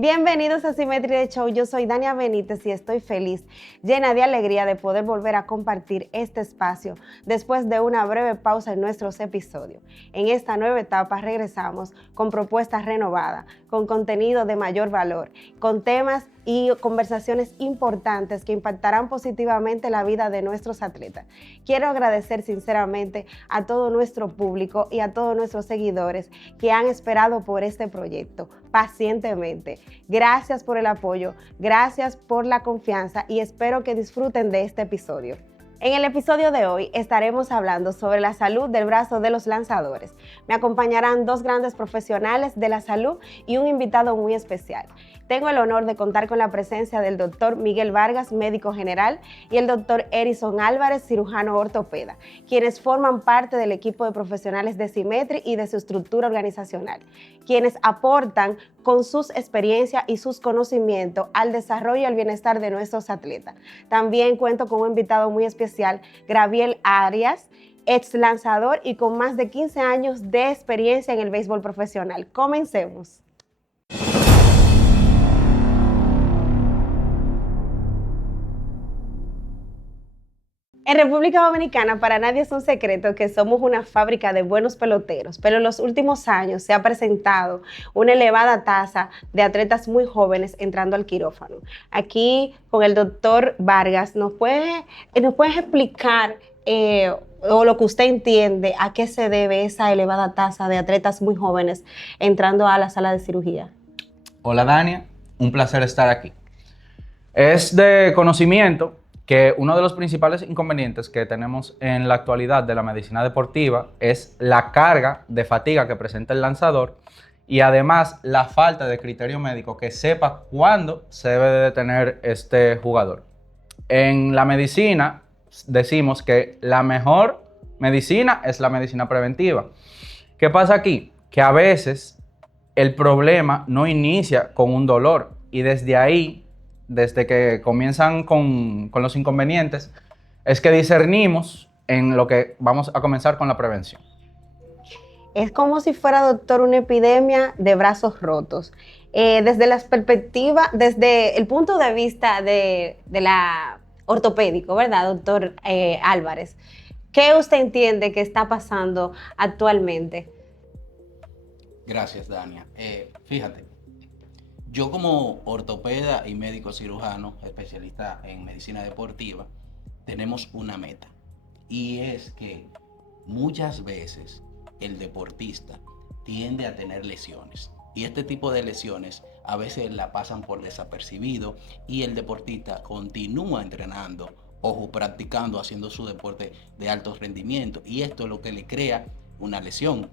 Bienvenidos a Simetría de Show, yo soy Dania Benítez y estoy feliz, llena de alegría de poder volver a compartir este espacio después de una breve pausa en nuestros episodios. En esta nueva etapa regresamos con propuestas renovadas, con contenido de mayor valor, con temas y conversaciones importantes que impactarán positivamente la vida de nuestros atletas. Quiero agradecer sinceramente a todo nuestro público y a todos nuestros seguidores que han esperado por este proyecto pacientemente. Gracias por el apoyo, gracias por la confianza y espero que disfruten de este episodio. En el episodio de hoy estaremos hablando sobre la salud del brazo de los lanzadores. Me acompañarán dos grandes profesionales de la salud y un invitado muy especial. Tengo el honor de contar con la presencia del doctor Miguel Vargas, médico general, y el doctor Erison Álvarez, cirujano ortopeda, quienes forman parte del equipo de profesionales de Simetry y de su estructura organizacional, quienes aportan con sus experiencias y sus conocimientos al desarrollo y al bienestar de nuestros atletas. También cuento con un invitado muy especial, Gabriel Arias, ex lanzador y con más de 15 años de experiencia en el béisbol profesional. Comencemos. En República Dominicana, para nadie es un secreto que somos una fábrica de buenos peloteros, pero en los últimos años se ha presentado una elevada tasa de atletas muy jóvenes entrando al quirófano. Aquí, con el doctor Vargas, ¿nos puedes explicar o lo que usted entiende, a qué se debe esa elevada tasa de atletas muy jóvenes entrando a la sala de cirugía? Hola Dania, un placer estar aquí. Es de conocimiento que uno de los principales inconvenientes que tenemos en la actualidad de la medicina deportiva es la carga de fatiga que presenta el lanzador y además la falta de criterio médico que sepa cuándo se debe de detener este jugador. En la medicina decimos que la mejor medicina es la medicina preventiva. ¿Qué pasa aquí? Que a veces el problema no inicia con un dolor y desde ahí, desde que comienzan con los inconvenientes, es que discernimos en lo que vamos a comenzar con la prevención. Es como si fuera, doctor, una epidemia de brazos rotos. Desde las perspectivas, desde el punto de vista de la ortopédico, ¿verdad, doctor Álvarez? ¿Qué usted entiende que está pasando actualmente? Gracias, Dania. Fíjate, yo como ortopeda y médico cirujano, especialista en medicina deportiva, tenemos una meta y es que muchas veces el deportista tiende a tener lesiones y este tipo de lesiones a veces la pasan por desapercibido y el deportista continúa entrenando o practicando, haciendo su deporte de alto rendimiento y esto es lo que le crea una lesión.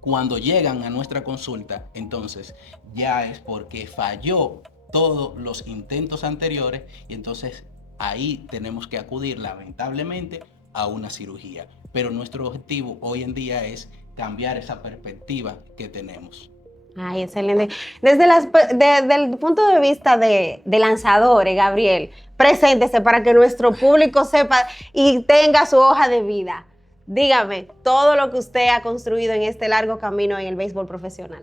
Cuando llegan a nuestra consulta, entonces ya es porque falló todos los intentos anteriores y entonces ahí tenemos que acudir lamentablemente a una cirugía. Pero nuestro objetivo hoy en día es cambiar esa perspectiva que tenemos. Ay, excelente. Desde el punto de vista de lanzadores, Gabriel, preséntese para que nuestro público sepa y tenga su hoja de vida. Dígame todo lo que usted ha construido en este largo camino en el béisbol profesional.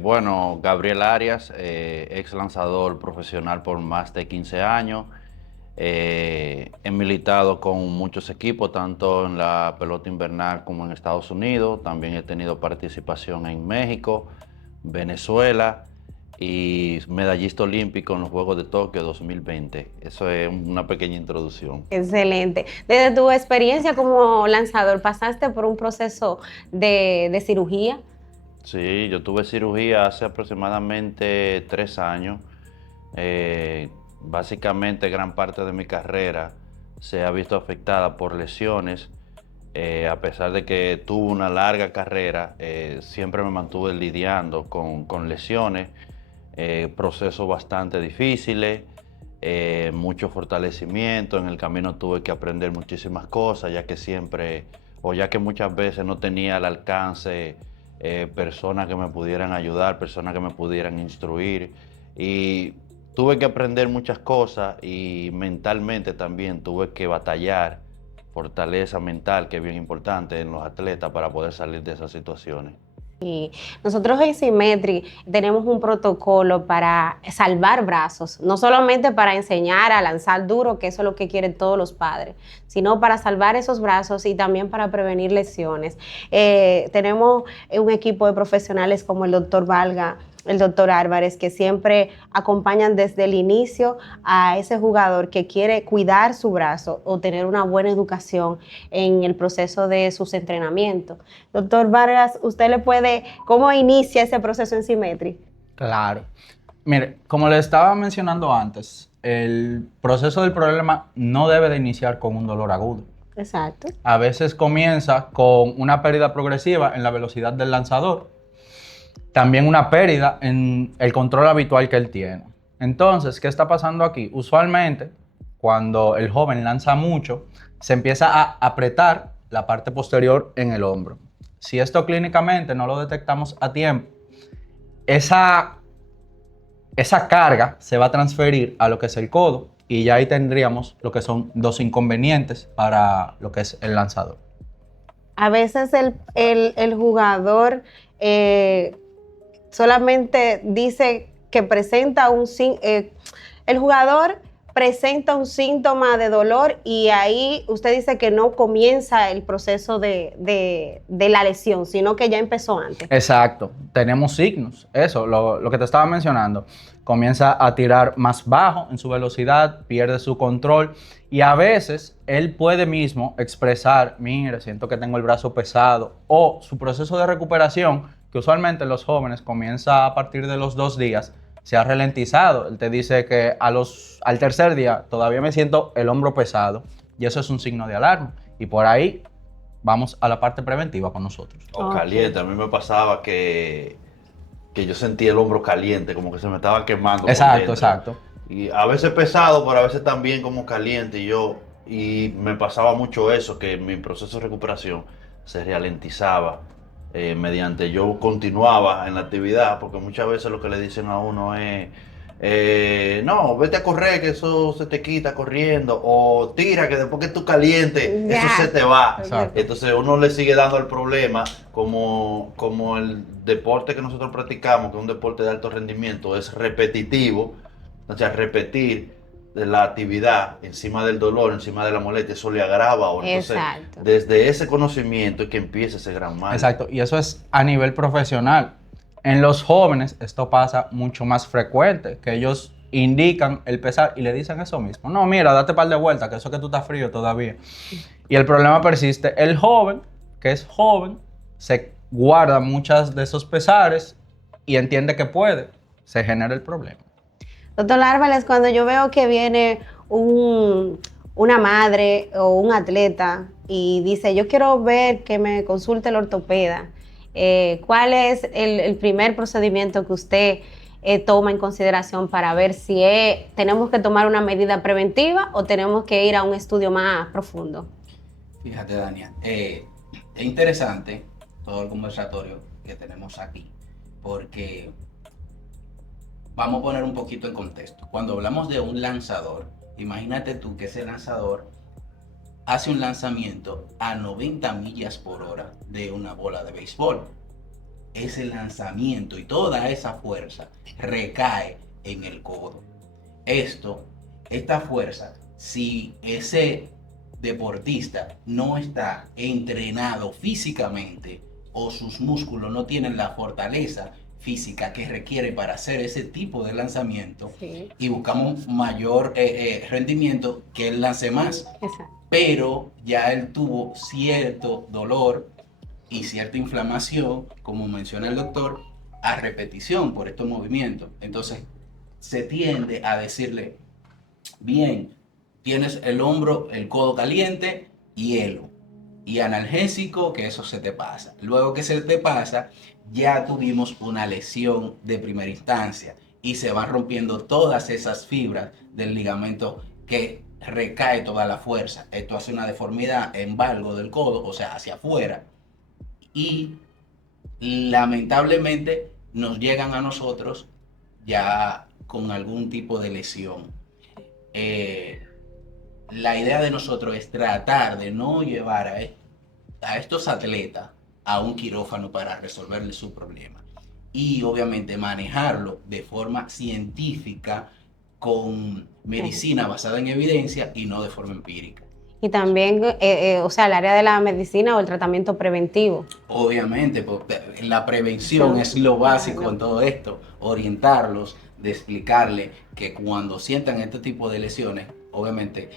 Bueno, Gabriel Arias, ex lanzador profesional por más de 15 años. He militado con muchos equipos, tanto en la pelota invernal como en Estados Unidos. También he tenido participación en México, Venezuela y medallista olímpico en los Juegos de Tokio 2020. Eso es una pequeña introducción. Excelente. Desde tu experiencia como lanzador, ¿pasaste por un proceso de cirugía? Sí, yo tuve cirugía hace aproximadamente 3 años. Básicamente gran parte de mi carrera se ha visto afectada por lesiones. A pesar de que tuve una larga carrera, siempre me mantuve lidiando con lesiones, procesos bastante difíciles, mucho fortalecimiento. En el camino tuve que aprender muchísimas cosas, ya que muchas veces no tenía al alcance personas que me pudieran ayudar, personas que me pudieran instruir. Y tuve que aprender muchas cosas y mentalmente también tuve que batallar, fortaleza mental, que es bien importante en los atletas para poder salir de esas situaciones. Y nosotros en Symmetry tenemos un protocolo para salvar brazos, no solamente para enseñar a lanzar duro, que eso es lo que quieren todos los padres, sino para salvar esos brazos y también para prevenir lesiones. Tenemos un equipo de profesionales como el doctor Valga, el doctor Álvarez, que siempre acompañan desde el inicio a ese jugador que quiere cuidar su brazo o tener una buena educación en el proceso de sus entrenamientos. Doctor Vargas, ¿usted le puede, cómo inicia ese proceso en Symmetry? Claro. Mire, como le estaba mencionando antes, el proceso del problema no debe de iniciar con un dolor agudo. Exacto. A veces comienza con una pérdida progresiva en la velocidad del lanzador, también una pérdida en el control habitual que él tiene. Entonces, ¿qué está pasando aquí? Usualmente, cuando el joven lanza mucho, se empieza a apretar la parte posterior en el hombro. Si esto clínicamente no lo detectamos a tiempo, esa carga se va a transferir a lo que es el codo y ya ahí tendríamos lo que son dos inconvenientes para lo que es el lanzador. A veces el jugador solamente dice que presenta el jugador presenta un síntoma de dolor y ahí usted dice que no comienza el proceso de la lesión, sino que ya empezó antes. Exacto, tenemos signos, eso, lo que te estaba mencionando. Comienza a tirar más bajo en su velocidad, pierde su control y a veces él puede mismo expresar, mire, siento que tengo el brazo pesado, o su proceso de recuperación, que usualmente en los jóvenes comienza a partir de los 2 días, se ha ralentizado. Él te dice que al tercer día todavía me siento el hombro pesado y eso es un signo de alarma. Y por ahí vamos a la parte preventiva con nosotros. O caliente, a mí me pasaba que yo sentía el hombro caliente, como que se me estaba quemando. Exacto, exacto. Y a veces pesado, pero a veces también como caliente. Y me pasaba mucho eso, que mi proceso de recuperación se ralentizaba mediante yo continuaba en la actividad, porque muchas veces lo que le dicen a uno es, no, vete a correr, que eso se te quita corriendo, o tira, que después que tú caliente, eso se te va. Exacto. Entonces uno le sigue dando el problema, como el deporte que nosotros practicamos, que es un deporte de alto rendimiento, es repetitivo, o sea, repetir la actividad encima del dolor, encima de la molestia, eso le agrava. Entonces, Exacto. desde ese conocimiento es que empieza ese gran mal. Exacto, y eso es a nivel profesional. En los jóvenes esto pasa mucho más frecuente, que ellos indican el pesar y le dicen eso mismo. No, mira, date par de vueltas, que eso que tú estás frío todavía. Y el problema persiste. El joven, que es joven, se guarda muchas de esos pesares y entiende que puede. Se genera el problema. Doctor Álvarez, cuando yo veo que viene una madre o un atleta y dice, yo quiero ver que me consulte el ortopeda, ¿cuál es el primer procedimiento que usted toma en consideración para ver si tenemos que tomar una medida preventiva o tenemos que ir a un estudio más profundo? Fíjate, Dania, es interesante todo el conversatorio que tenemos aquí, porque vamos a poner un poquito en contexto. Cuando hablamos de un lanzador, imagínate tú que ese lanzador hace un lanzamiento a 90 millas por hora de una bola de béisbol. Ese lanzamiento y toda esa fuerza recae en el codo. Esta fuerza, si ese deportista no está entrenado físicamente o sus músculos no tienen la fortaleza física que requiere para hacer ese tipo de lanzamiento, sí, y buscamos mayor rendimiento, que él lance más. Exacto. Pero ya él tuvo cierto dolor y cierta inflamación, como menciona el doctor, a repetición por estos movimientos. Entonces se tiende a decirle, bien, tienes el hombro, el codo caliente, hielo y analgésico, que eso se te pasa. Luego que se te pasa, ya tuvimos una lesión de primera instancia y se van rompiendo todas esas fibras del ligamento que recae toda la fuerza. Esto hace una deformidad en valgo del codo, o sea, hacia afuera. Y lamentablemente nos llegan a nosotros ya con algún tipo de lesión. La idea de nosotros es tratar de no llevar a estos atletas a un quirófano para resolverle su problema. Y obviamente manejarlo de forma científica con medicina basada en evidencia y no de forma empírica. Y también, o sea, el área de la medicina o el tratamiento preventivo. Obviamente, porque la prevención es lo básico en todo esto, orientarlos, de explicarle que cuando sientan este tipo de lesiones, obviamente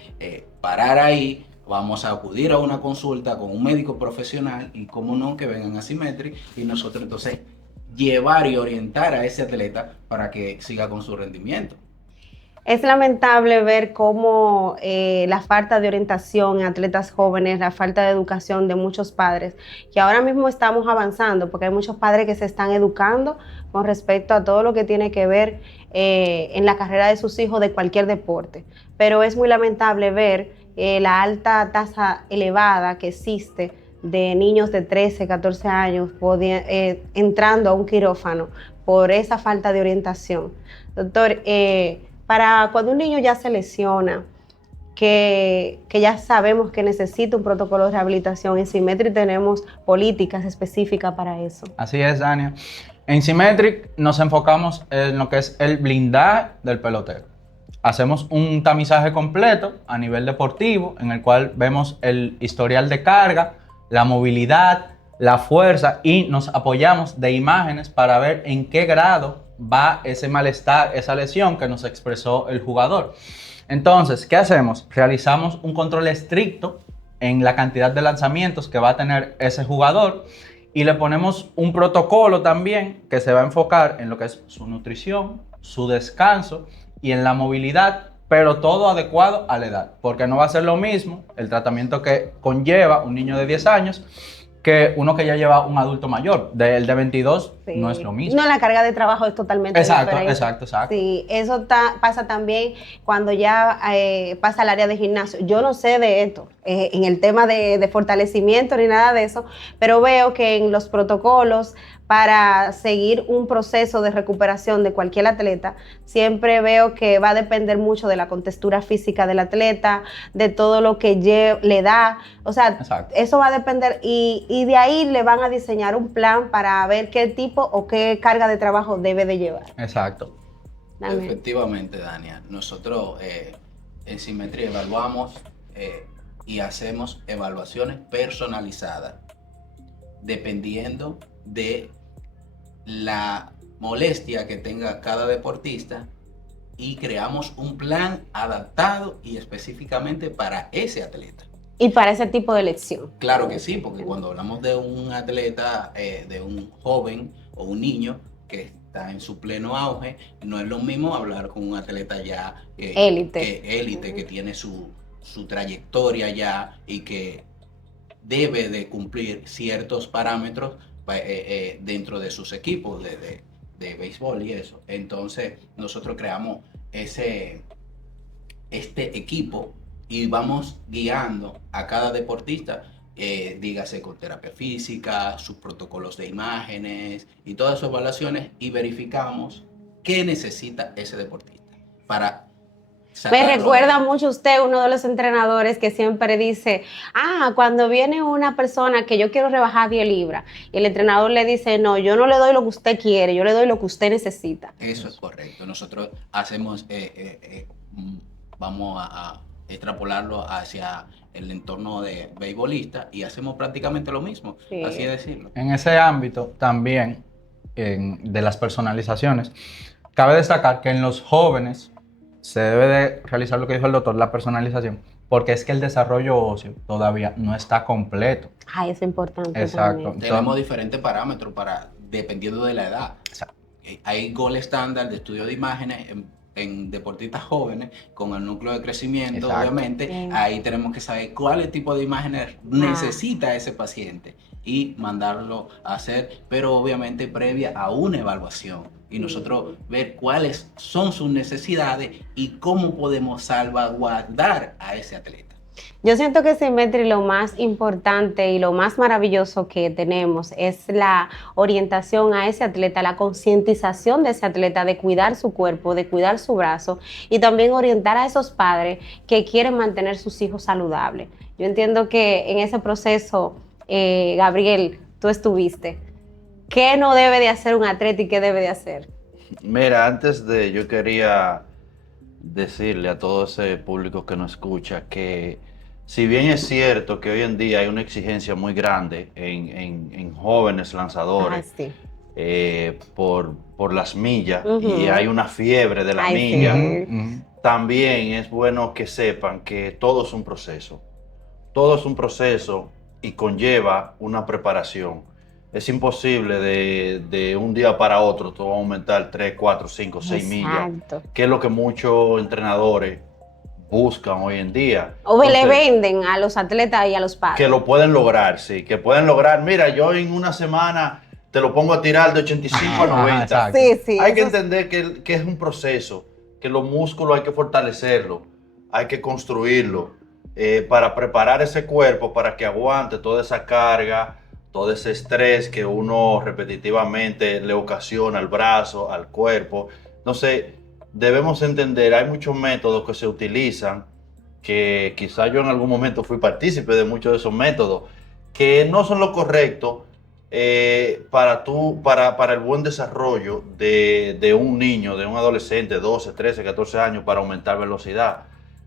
parar ahí, vamos a acudir a una consulta con un médico profesional y como no, que vengan a Symmetric y nosotros entonces llevar y orientar a ese atleta para que siga con su rendimiento. Es lamentable ver cómo la falta de orientación en atletas jóvenes, la falta de educación de muchos padres, que ahora mismo estamos avanzando, porque hay muchos padres que se están educando con respecto a todo lo que tiene que ver en la carrera de sus hijos de cualquier deporte. Pero es muy lamentable ver la alta tasa elevada que existe de niños de 13, 14 años entrando a un quirófano por esa falta de orientación. Doctor, para cuando un niño ya se lesiona, que ya sabemos que necesita un protocolo de rehabilitación, en Symmetric tenemos políticas específicas para eso. Así es, Dania. En Symmetric nos enfocamos en lo que es el blindaje del pelotero. Hacemos un tamizaje completo a nivel deportivo, en el cual vemos el historial de carga, la movilidad, la fuerza, y nos apoyamos de imágenes para ver en qué grado va ese malestar, esa lesión que nos expresó el jugador. Entonces, ¿qué hacemos? Realizamos un control estricto en la cantidad de lanzamientos que va a tener ese jugador y le ponemos un protocolo también que se va a enfocar en lo que es su nutrición, su descanso y en la movilidad, pero todo adecuado a la edad, porque no va a ser lo mismo el tratamiento que conlleva un niño de 10 años que uno que ya lleva un adulto mayor. El de 22 sí. No es lo mismo. No, la carga de trabajo es totalmente diferente. Exacto. Sí, eso pasa también cuando ya pasa al área de gimnasio. Yo no sé de esto, en el tema de fortalecimiento ni nada de eso, pero veo que en los protocolos para seguir un proceso de recuperación de cualquier atleta, siempre veo que va a depender mucho de la contextura física del atleta, de todo lo que le da, o sea, exacto. Eso va a depender y de ahí le van a diseñar un plan para ver qué tipo o qué carga de trabajo debe de llevar. Exacto. Dame. Efectivamente, Dania, nosotros en Symmetric evaluamos y hacemos evaluaciones personalizadas, dependiendo de la molestia que tenga cada deportista y creamos un plan adaptado y específicamente para ese atleta. Y para ese tipo de lesión. Claro que sí, porque cuando hablamos de un atleta, de un joven o un niño que está en su pleno auge, no es lo mismo hablar con un atleta ya élite, que tiene su trayectoria ya y que debe de cumplir ciertos parámetros dentro de sus equipos de béisbol y eso. Entonces nosotros creamos este equipo y vamos guiando a cada deportista, dígase con terapia física, sus protocolos de imágenes y todas sus evaluaciones, y verificamos qué necesita ese deportista para me recuerda mucho usted, uno de los entrenadores que siempre dice, cuando viene una persona que yo quiero rebajar 10 libras, y el entrenador le dice, no, yo no le doy lo que usted quiere, yo le doy lo que usted necesita. Eso es correcto. Nosotros hacemos, vamos a extrapolarlo hacia el entorno de beisbolista y hacemos prácticamente lo mismo, sí. Así es decirlo. En ese ámbito también, de las personalizaciones, cabe destacar que en los jóvenes se debe de realizar lo que dijo el doctor, la personalización, porque es que el desarrollo óseo todavía no está completo. Es importante. Exacto. También. Tenemos diferentes parámetros dependiendo de la edad. Exacto. Hay gold estándar de estudio de imágenes en deportistas jóvenes con el núcleo de crecimiento. Exacto. Obviamente. Sí. Ahí tenemos que saber cuál tipo de imágenes necesita ese paciente y mandarlo a hacer, pero obviamente previa a una evaluación. Y nosotros ver cuáles son sus necesidades y cómo podemos salvaguardar a ese atleta. Yo siento que Symmetric lo más importante y lo más maravilloso que tenemos es la orientación a ese atleta, la concientización de ese atleta de cuidar su cuerpo, de cuidar su brazo y también orientar a esos padres que quieren mantener sus hijos saludables. Yo entiendo que en ese proceso, Gabriel, tú estuviste. ¿Qué no debe de hacer un atleta y qué debe de hacer? Mira, yo quería decirle a todo ese público que nos escucha que si bien es cierto que hoy en día hay una exigencia muy grande en jóvenes Ah, lanzadores sí. por las millas y Ujú. hay una fiebre de la Ay, milla, sí. también es bueno que sepan que todo es un proceso. Todo es un proceso y conlleva una preparación. Es imposible de un día para otro tú aumentar 3, 4, 5, 6 millas, Exacto. que es lo que muchos entrenadores buscan hoy en día. O le Entonces, venden a los atletas y a los que padres. lo pueden lograr, sí, que pueden lograr. Mira, yo en una semana te lo pongo a tirar de 85 a Ajá, 90. exacto. Sí, sí. Hay que eso es- entender que es un proceso, que los músculos hay que fortalecerlos, hay que construirlo para preparar ese cuerpo para que aguante toda esa carga, todo ese estrés que uno repetitivamente le ocasiona al brazo, al cuerpo. Entonces, debemos entender, hay muchos métodos que se utilizan, que quizá yo en algún momento fui partícipe de muchos de esos métodos, que no son lo correcto para el buen desarrollo de un niño, de un adolescente, 12, 13, 14 años, para aumentar velocidad.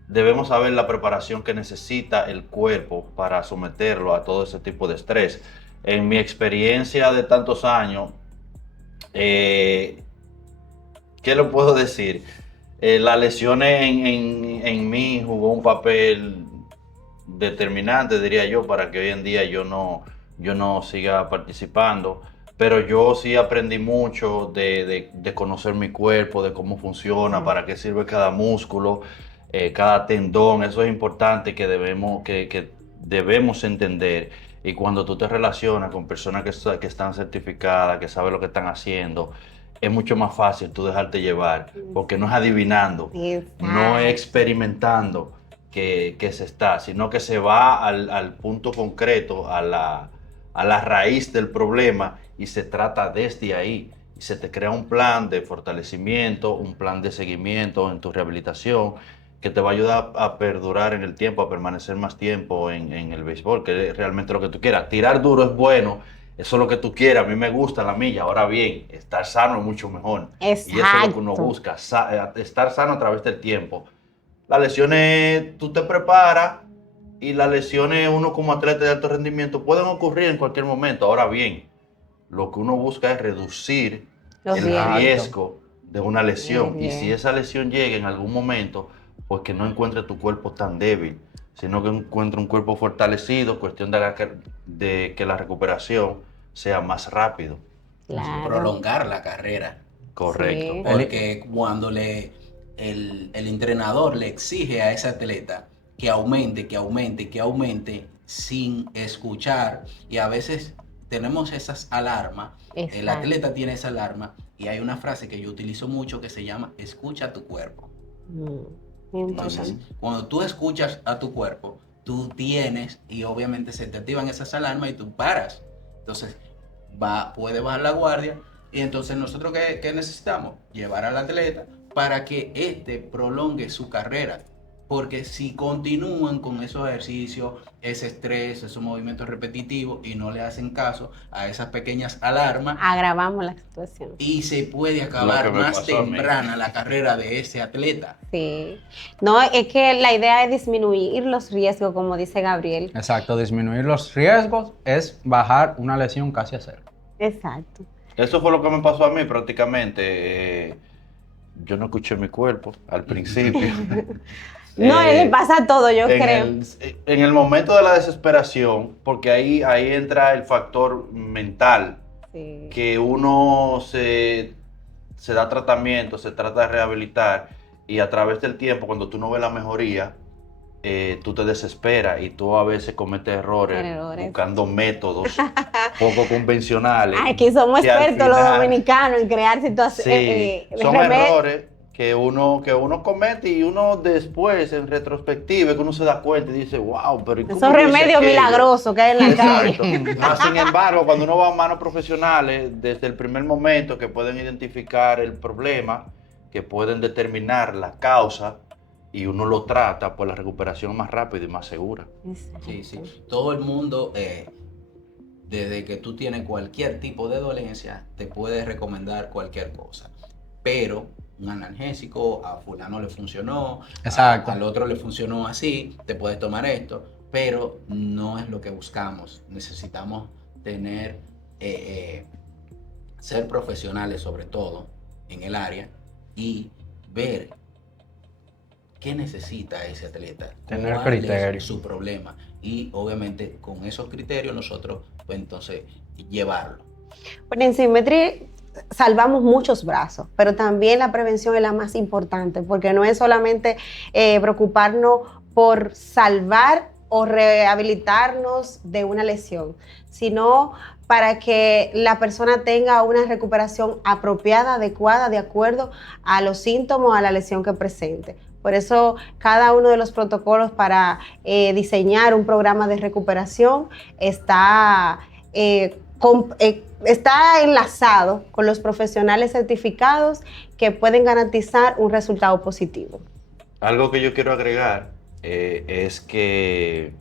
Debemos saber la preparación que necesita el cuerpo para someterlo a todo ese tipo de estrés. En mi experiencia de tantos años, eh, ¿qué le puedo decir? Las lesiones en mí jugó un papel determinante, diría yo, para que hoy en día yo no siga participando. Pero yo sí aprendí mucho de conocer mi cuerpo, de cómo funciona, Sí. para qué sirve cada músculo, cada tendón. Eso es importante que debemos entender. Y cuando tú te relacionas con personas que están certificadas, que saben lo que están haciendo, es mucho más fácil tú dejarte llevar, porque no es adivinando, no es Exacto. experimentando que se está, sino que se va al punto concreto, a la raíz del problema y se trata desde ahí. Y se te crea un plan de fortalecimiento, un plan de seguimiento en tu rehabilitación que te va a ayudar a perdurar en el tiempo, a permanecer más tiempo en el béisbol, que es realmente lo que tú quieras. Tirar duro es bueno, eso es lo que tú quieras, a mí me gusta la milla. Ahora bien, estar sano es mucho mejor. Y eso es lo que uno Exacto. busca, estar sano a través del tiempo. Las lesiones, tú te preparas y las lesiones, uno como atleta de alto rendimiento, pueden ocurrir en cualquier momento. Ahora bien, lo que uno busca es reducir Los el riesgos. riesgo de una Muy lesión. Y si bien. esa lesión llega en algún momento, pues que no encuentre tu cuerpo tan débil, sino que encuentre un cuerpo fortalecido, cuestión de que la recuperación sea más rápido. Claro. Prolongar la carrera. Correcto. Sí. Porque cuando el entrenador le exige a ese atleta que aumente, que aumente, que aumente, sin escuchar, y a veces tenemos esas alarmas, el Exacto. atleta tiene esa alarma, y hay una frase que yo utilizo mucho que se llama escucha tu cuerpo. Muy Entonces, importante. cuando tú escuchas a tu cuerpo, tú tienes, y obviamente se te activan esas alarmas y tú paras. Entonces, puede bajar la guardia. Y entonces nosotros ¿qué necesitamos? Llevar al atleta para que éste prolongue su carrera. Porque si continúan con esos ejercicios, ese estrés, esos movimientos repetitivos y no le hacen caso a esas pequeñas alarmas, Agravamos la situación. y se puede Lo que acabar me más pasó a mí. temprana la carrera de ese atleta. Sí. No, es que la idea es disminuir los riesgos, como dice Gabriel. Exacto, disminuir los riesgos es bajar una lesión casi a cero. Exacto. Eso fue lo que me pasó a mí prácticamente. Yo no escuché mi cuerpo al principio. No, le pasa todo, yo en creo. en el momento de la desesperación, porque ahí entra el factor mental, Sí. que uno se da tratamiento, se trata de rehabilitar, y a través del tiempo, cuando tú no ves la mejoría, tú te desesperas y tú a veces cometes errores buscando métodos poco convencionales. Aquí somos que al expertos los final- dominicanos en crear Sí, situaciones. son errores que uno comete y uno después, en retrospectiva, que uno se da cuenta y dice, wow, pero ¿y cómo Esos yo hice remedios aquello?" milagrosos que hay en la Exacto. calle. Más sin embargo, cuando uno va a manos profesionales, desde el primer momento que pueden identificar el problema, que pueden determinar la causa y uno lo trata, pues la recuperación es más rápida y más segura. Sí, sí. Todo el mundo desde que tú tienes cualquier tipo de dolencia, te puede recomendar cualquier cosa. Pero un analgésico, a fulano le funcionó, Exacto. al otro le funcionó así, te puedes tomar esto, pero no es lo que buscamos. Necesitamos tener, ser profesionales sobre todo en el área y ver qué necesita ese atleta, Tener cuál criterio. es su problema y obviamente con esos criterios nosotros pues entonces llevarlo. Bueno, en Symmetry salvamos muchos brazos, pero también la prevención es la más importante, porque no es solamente preocuparnos por salvar o rehabilitarnos de una lesión, sino para que la persona tenga una recuperación apropiada, adecuada, de acuerdo a los síntomas, a la lesión que presente. Por eso cada uno de los protocolos para diseñar un programa de recuperación está está enlazado con los profesionales certificados que pueden garantizar un resultado positivo. Algo que yo quiero agregar es que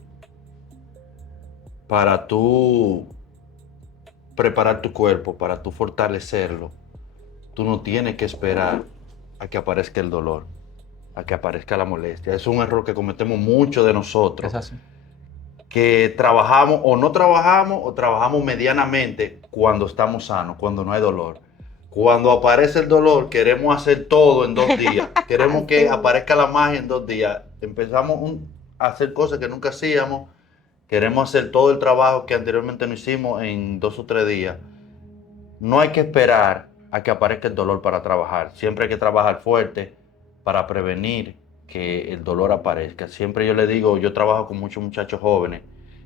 para tú preparar tu cuerpo, para tú fortalecerlo, tú no tienes que esperar a que aparezca el dolor, a que aparezca la molestia. Es un error que cometemos muchos de nosotros. Es así. Que trabajamos o trabajamos medianamente cuando estamos sanos, cuando no hay dolor. Cuando aparece el dolor, queremos hacer todo en 2 días. Queremos que aparezca la magia en 2 días. Empezamos a hacer cosas que nunca hacíamos. Queremos hacer todo el trabajo que anteriormente no hicimos en 2 o 3 días. No hay que esperar a que aparezca el dolor para trabajar. Siempre hay que trabajar fuerte para prevenir que el dolor aparezca. Siempre yo le digo, yo trabajo con muchos muchachos jóvenes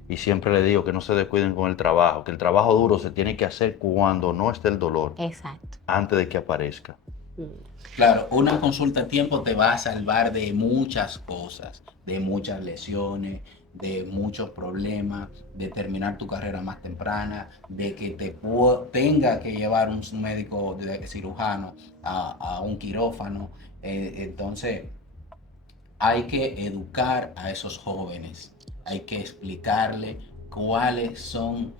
y siempre le digo que no se descuiden con el trabajo, que el trabajo duro se tiene que hacer cuando no esté el dolor. Exacto. Antes de que aparezca. Claro, una consulta a tiempo te va a salvar de muchas cosas, de muchas lesiones, de muchos problemas, de terminar tu carrera más temprana, de que tenga que llevar un médico cirujano a un quirófano. Entonces, hay que educar a esos jóvenes, hay que explicarles cuáles son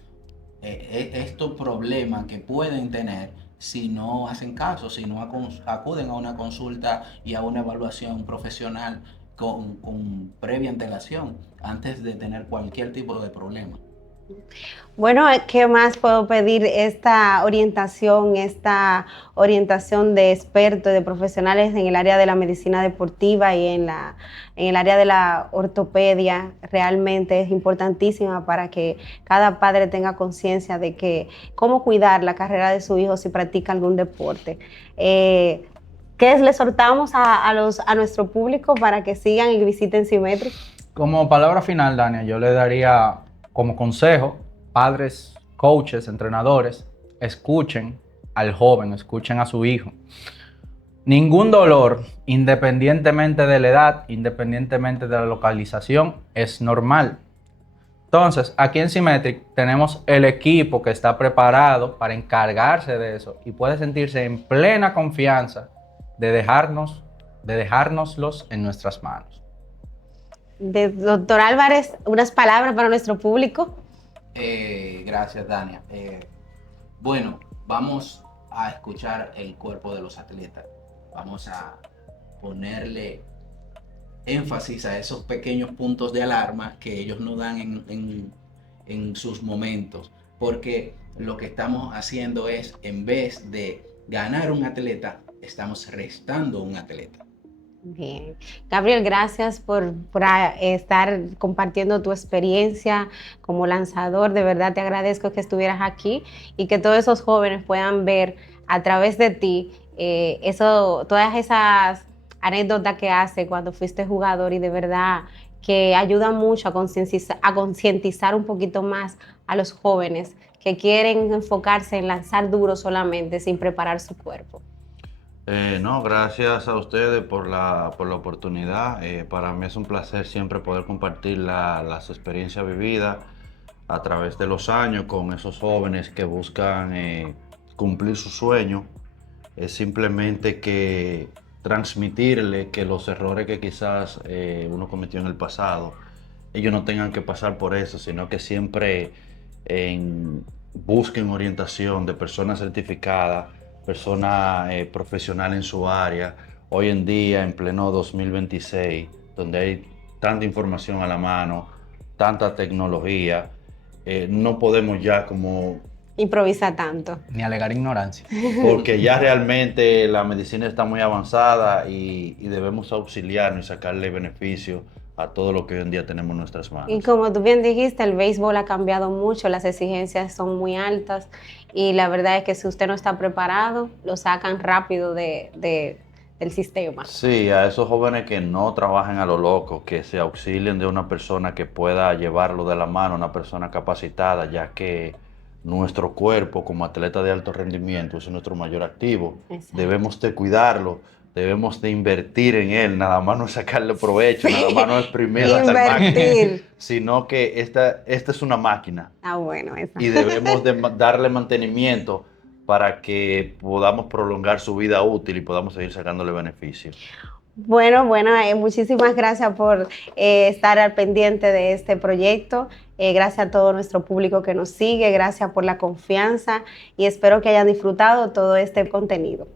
estos problemas que pueden tener si no hacen caso, si no acuden a una consulta y a una evaluación profesional con previa antelación antes de tener cualquier tipo de problema. Bueno, ¿qué más puedo pedir? Esta orientación de expertos, de profesionales en el área de la medicina deportiva y en el área de la ortopedia, realmente es importantísima para que cada padre tenga conciencia de que cómo cuidar la carrera de su hijo si practica algún deporte. ¿Qué le exhortamos a nuestro público para que sigan y visiten Symmetry? Como palabra final, Dania, yo le daría como consejo, padres, coaches, entrenadores, escuchen al joven, escuchen a su hijo. Ningún dolor, independientemente de la edad, independientemente de la localización, es normal. Entonces, aquí en Symmetry tenemos el equipo que está preparado para encargarse de eso y puede sentirse en plena confianza de dejárnoslos en nuestras manos. Doctor Álvarez, unas palabras para nuestro público. Gracias, Dania. Bueno, vamos a escuchar el cuerpo de los atletas. Vamos a ponerle énfasis a esos pequeños puntos de alarma que ellos nos dan en sus momentos. Porque lo que estamos haciendo es, en vez de ganar un atleta, estamos restando un atleta. Bien. Gabriel, gracias por estar compartiendo tu experiencia como lanzador. De verdad te agradezco que estuvieras aquí y que todos esos jóvenes puedan ver a través de ti todas esas anécdotas que hace cuando fuiste jugador y de verdad que ayuda mucho a concientizar un poquito más a los jóvenes que quieren enfocarse en lanzar duro solamente sin preparar su cuerpo. No, gracias a ustedes por la oportunidad. Para mí es un placer siempre poder compartir las experiencias vividas a través de los años con esos jóvenes que buscan cumplir su sueño. Es simplemente que transmitirle que los errores que quizás uno cometió en el pasado, ellos no tengan que pasar por eso, sino que siempre busquen orientación de personas certificadas, personas profesionales en su área. Hoy en día, en pleno 2026, donde hay tanta información a la mano, tanta tecnología, no podemos ya como... Improvisa tanto. Ni alegar ignorancia. Porque ya realmente la medicina está muy avanzada y debemos auxiliarnos y sacarle beneficio a todo lo que hoy en día tenemos en nuestras manos. Y como tú bien dijiste, el béisbol ha cambiado mucho, las exigencias son muy altas y la verdad es que si usted no está preparado, lo sacan rápido del sistema. Sí, a esos jóvenes que no trabajen a lo loco, que se auxilien de una persona que pueda llevarlo de la mano, una persona capacitada, ya que nuestro cuerpo como atleta de alto rendimiento es nuestro mayor activo. Exacto. Debemos de cuidarlo, debemos de invertir en él, nada más no es sacarle provecho, nada más no exprimirlo hasta el máximo, Invertir. sino que esta es una máquina Ah, bueno, esa. y debemos de darle mantenimiento para que podamos prolongar su vida útil y podamos seguir sacándole beneficios. Bueno, muchísimas gracias por estar al pendiente de este proyecto. Gracias a todo nuestro público que nos sigue, gracias por la confianza y espero que hayan disfrutado todo este contenido.